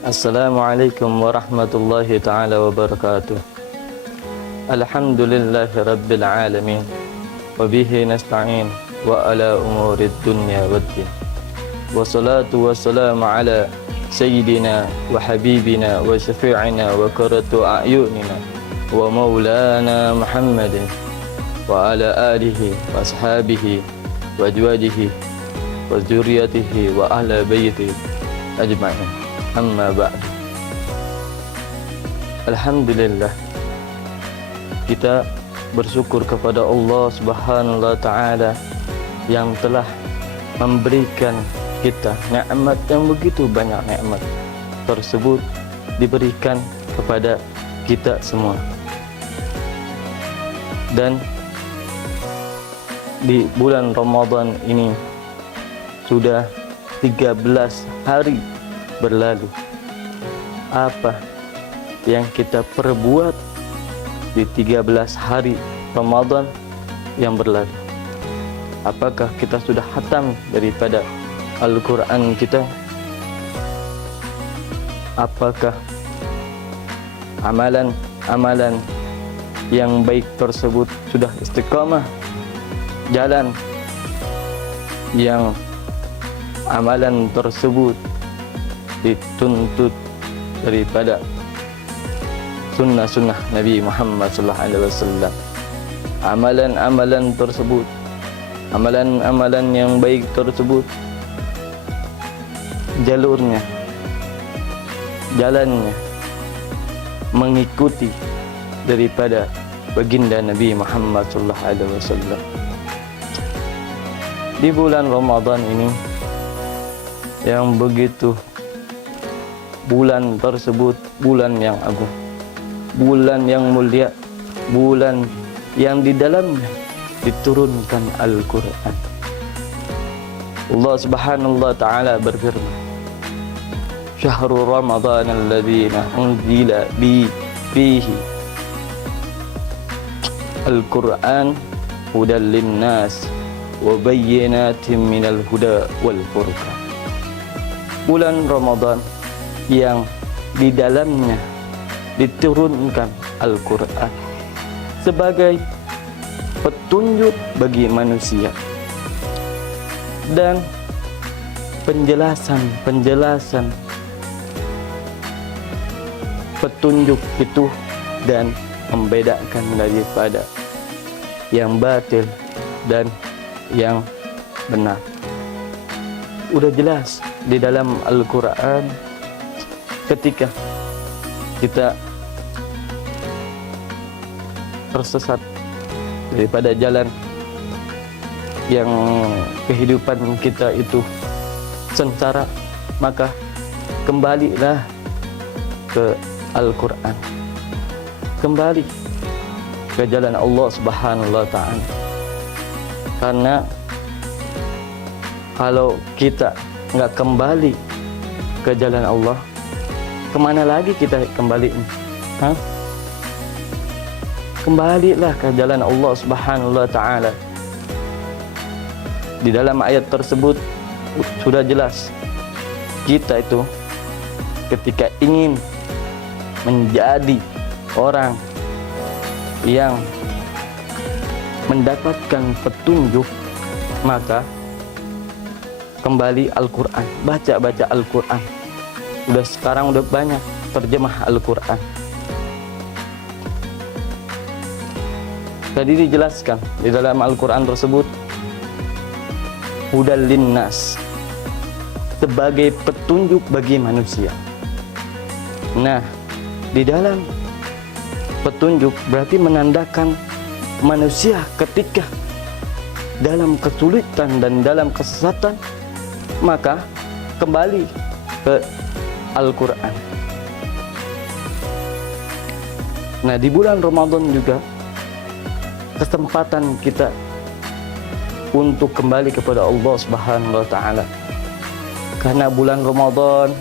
Assalamualaikum warahmatullahi ta'ala wabarakatuh. Alhamdulillahi rabbil alamin. Wabihi nasta'in wa ala umurid dunya waddin. Wassalatu wassalamu ala sayyidina wa habibina wa syafi'ina wa qurratu a'yunina wa maulana Muhammadin wa ala alihi wa ashabihi wa azwajihi wa dzurriyyatihi wa ahli baitihi ajma'in. Amma ba'du. Alhamdulillah, kita bersyukur kepada Allah Subhanahu wa taala yang telah memberikan kita nikmat yang begitu banyak. Nikmat tersebut diberikan kepada kita semua. Dan di bulan Ramadan ini sudah 13 hari berlalu. Apa yang kita perbuat di 13 hari Ramadan yang berlalu? Apakah kita sudah khatam daripada Al-Quran kita? Apakah amalan-amalan yang baik tersebut sudah istiqamah jalan, yang amalan tersebut dituntut daripada sunnah-sunnah Nabi Muhammad sallallahu alaihi wasallam? Amalan-amalan tersebut, amalan-amalan yang baik tersebut, jalurnya, jalannya mengikuti daripada baginda Nabi Muhammad sallallahu alaihi wasallam. Di bulan Ramadan ini yang begitu, bulan tersebut bulan yang agung, bulan yang mulia, bulan yang di dalamnya diturunkan Al-Quran. Allah Subhanahu wa ta'ala berfirman, Syahrul Ramadan alladhina unzila fihi Al-Quran hudan linnas wa bayyinatin minal huda wal furqan. Bulan Ramadan yang di dalamnya diturunkan Al-Quran sebagai petunjuk bagi manusia dan penjelasan petunjuk itu, dan membedakan daripada yang batil dan yang benar. Udah jelas di dalam Al-Quran. Ketika kita tersesat daripada jalan yang kehidupan kita itu sengsara, maka kembalilah ke Al-Quran, kembali ke jalan Allah Subhanahu wa ta'ala. Karena kalau kita nggak kembali ke jalan Allah, kemana lagi kita kembali? Kembalilah ke jalan Allah Subhanahu wa ta'ala. Di dalam ayat tersebut sudah jelas, kita itu ketika ingin menjadi orang yang mendapatkan petunjuk, maka kembali Al-Quran, baca Al-Quran. Sekarang udah banyak terjemah Al-Quran. Tadi dijelaskan di dalam Al-Quran tersebut, hudal linnas, sebagai petunjuk bagi manusia. Nah, di dalam petunjuk berarti menandakan manusia ketika dalam kesulitan dan dalam kesesatan, maka kembali ke Al-Quran. Nah, di bulan Ramadan juga kesempatan kita untuk kembali kepada Allah Subhanahu wa ta'ala. Karena bulan Ramadan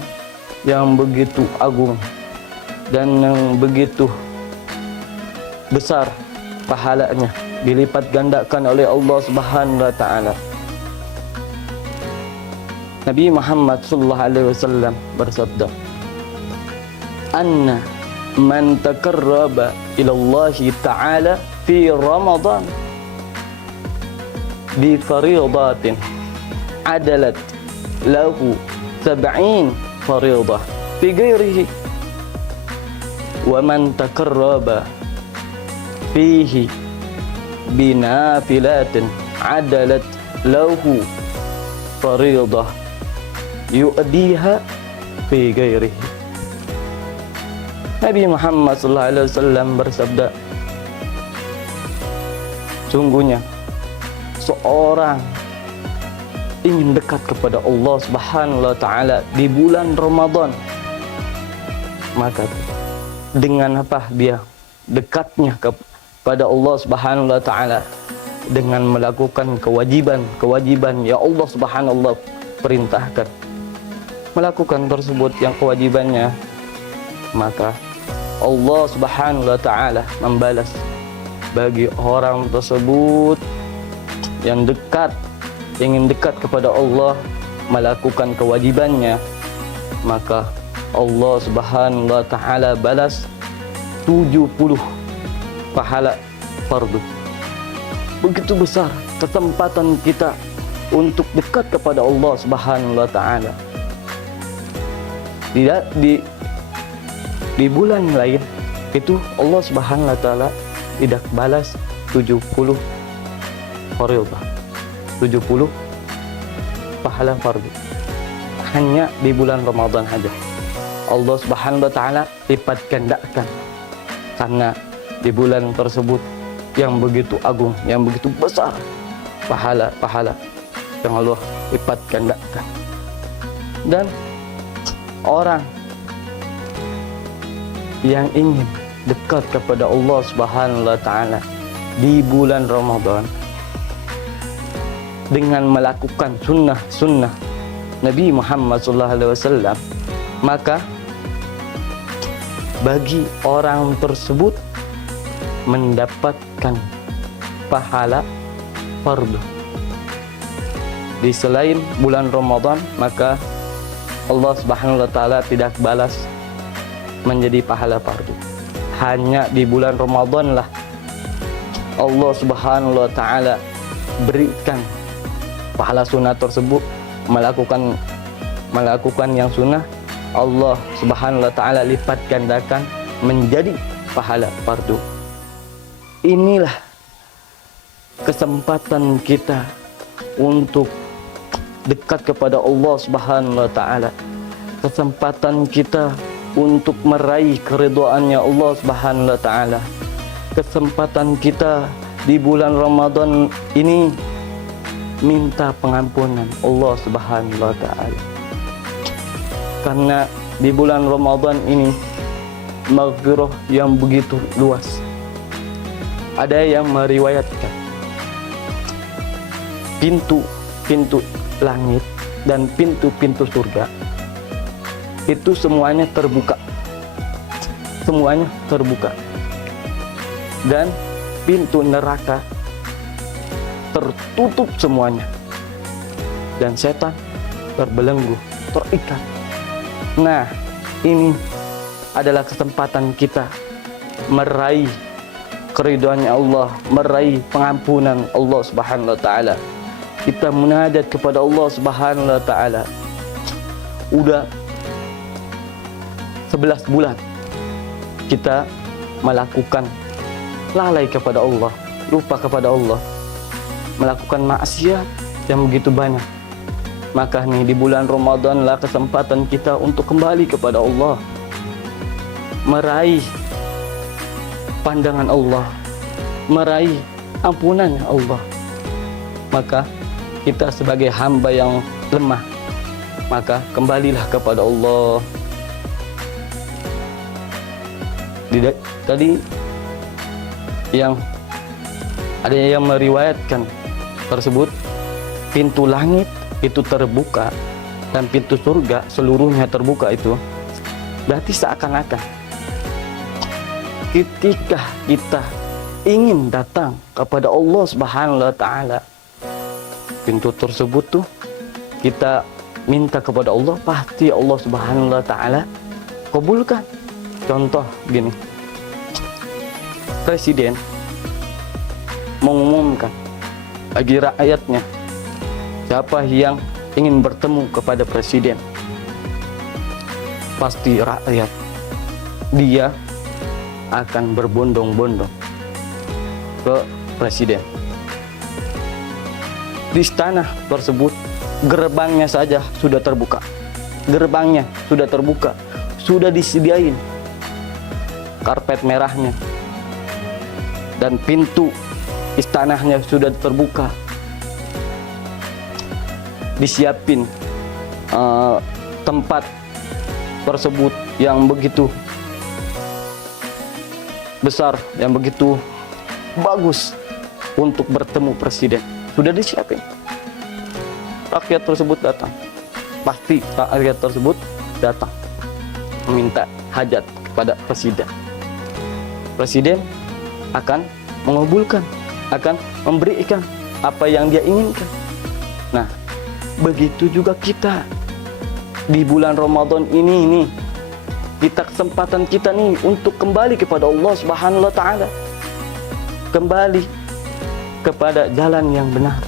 yang begitu agung dan yang begitu besar pahalanya, dilipat gandakan oleh Allah Subhanahu wa ta'ala. Nabi Muhammad sallallahu alaihi wasallam bersabda, anna man taqarraba ila Allah ta'ala fi Ramadan bi faridatin adalat lahu 70 faridah fi ghairihi wa man taqarraba fihi binafilatin adalat lahu faridah yu'diha fi ghairihi. Nabi Muhammad sallallahu alaihi wasallam bersabda, sungguhnya seorang ingin dekat kepada Allah Subhanahu wa taala di bulan Ramadan, maka dengan apa dia dekatnya kepada Allah Subhanahu wa taala? Dengan melakukan kewajiban yang Allah Subhanahu wa taala perintahkan. Melakukan tersebut yang kewajibannya, maka Allah Subhanahu wa taala membalas bagi orang tersebut yang dekat, ingin dekat kepada Allah, melakukan kewajibannya, maka Allah Subhanahu wa taala balas 70 pahala fardu. Begitu besar kesempatan kita untuk dekat kepada Allah Subhanahu wa taala. Di bulan lain itu Allah Subhanahu wa taala tidak balas 70 fardhu, 70 pahala fardu. Hanya di bulan Ramadan saja Allah Subhanahu wa taala lipat gandakan, karena di bulan tersebut yang begitu agung, yang begitu besar pahala yang Allah lipat gandakan. Dan orang yang ingin dekat kepada Allah Subhanahu wa taala di bulan Ramadan dengan melakukan sunnah Nabi Muhammad sallallahu alaihi wasallam, maka bagi orang tersebut mendapatkan pahala fardu. Di selain bulan Ramadan, maka Allah Subhanahu wa taala tidak balas menjadi pahala fardu. Hanya di bulan Ramadan lah Allah Subhanahu wa taala berikan pahala sunnah tersebut. Melakukan yang sunnah, Allah Subhanahu wa taala lipat gandakan menjadi pahala fardu. Inilah kesempatan kita untuk dekat kepada Allah Subhanahu wa taala. Kesempatan kita untuk meraih keridhaannya Allah Subhanahu wa taala. Kesempatan kita di bulan Ramadan ini minta pengampunan Allah Subhanahu wa taala. Karena di bulan Ramadan ini maghfirah yang begitu luas. Ada yang meriwayatkan pintu langit dan pintu surga itu semuanya terbuka. Dan pintu neraka tertutup semuanya. Dan setan terbelenggu, terikat. Nah, ini adalah kesempatan kita meraih keridhaannya Allah, meraih pengampunan Allah Subhanahu wa taala. Kita munajat kepada Allah Subhanahu wa taala. Udah 11 bulan kita melakukan lalai kepada Allah, lupa kepada Allah, melakukan maksiat yang begitu banyak. Maka nih di bulan Ramadan lah kesempatan kita untuk kembali kepada Allah, meraih pandangan Allah, meraih ampunannya Allah. Maka kita sebagai hamba yang lemah, maka kembalilah kepada Allah. Tadi yang ada yang meriwayatkan tersebut, pintu langit itu terbuka dan pintu surga seluruhnya terbuka, itu berarti seakan-akan ketika kita ingin datang kepada Allah Subhanahu wa taala, pintu tersebut tuh kita minta kepada Allah, pasti Allah Subhanahu wa taala kabulkan. Contoh gini, presiden mengumumkan bagi rakyatnya siapa yang ingin bertemu kepada presiden. Pasti rakyat dia akan berbondong-bondong ke presiden. Di istana tersebut gerbangnya saja sudah terbuka. Gerbangnya sudah terbuka, sudah disediain karpet merahnya, dan pintu istananya sudah terbuka, disiapin tempat tersebut yang begitu besar, yang begitu bagus untuk bertemu presiden. Sudah disiapin. Rakyat tersebut datang, pasti rakyat tersebut datang meminta hajat kepada presiden. Presiden akan mengabulkan, akan memberikan apa yang dia inginkan. Nah, begitu juga kita di bulan Ramadan ini kita kesempatan kita nih untuk kembali kepada Allah Subhanahu wa taala. Kembali kepada jalan yang benar,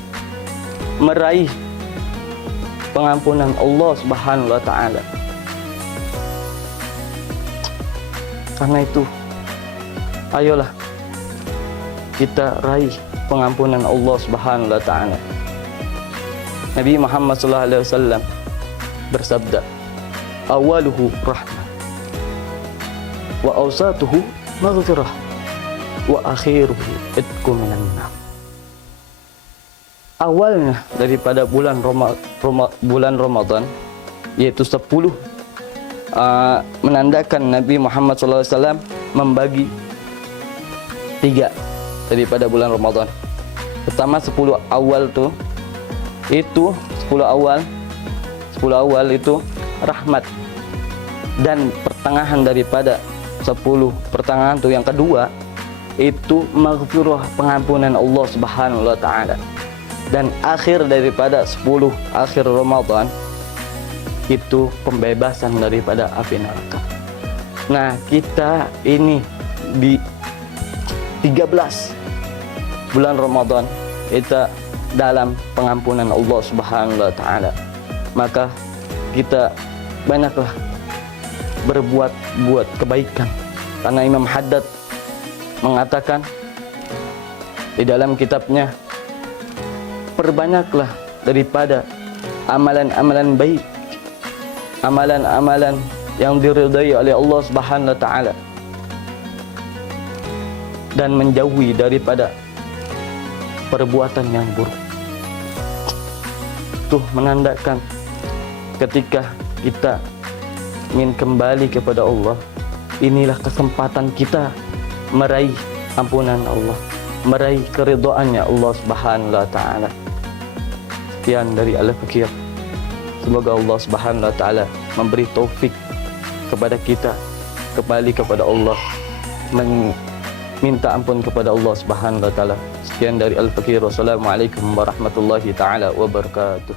meraih pengampunan Allah Subhanahu wa taala. Karena itu, ayolah kita raih pengampunan Allah Subhanahu wa taala. Nabi Muhammad sallallahu alaihi wasallam bersabda, "Awaluhu rahmah wa awsatuhu maghfirah wa akhiruhu itqu minan nar." Awalnya daripada bulan Ramadan yaitu 10 menandakan Nabi Muhammad SAW membagi 3 daripada bulan Ramadan. Pertama 10 awal itu 10 awal itu rahmat, dan pertengahan daripada 10 pertengahan yang kedua itu maghfirah, pengampunan Allah Subhanahu wa taala. Dan akhir daripada 10 akhir Ramadan itu pembebasan daripada api neraka. Nah, kita ini di 13 bulan Ramadan kita dalam pengampunan Allah Subhanahu wa taala. Maka kita banyaklah berbuat kebaikan. Karena Imam Haddad mengatakan di dalam kitabnya, perbanyaklah daripada amalan-amalan baik, amalan-amalan yang diridai oleh Allah Subhanahu wa taala, dan menjauhi daripada perbuatan yang buruk. Itu menandakan ketika kita ingin kembali kepada Allah, inilah kesempatan kita meraih ampunan Allah, meraih keridhaannya Allah Subhanahu wa taala. Sekian dari Al-Fakir. Semoga Allah Subhanahu wa taala memberi taufik kepada kita kembali kepada Allah, minta ampun kepada Allah Subhanahu wa taala. Sekian dari Al-Fakir. Wassalamualaikum warahmatullahi taala wabarakatuh.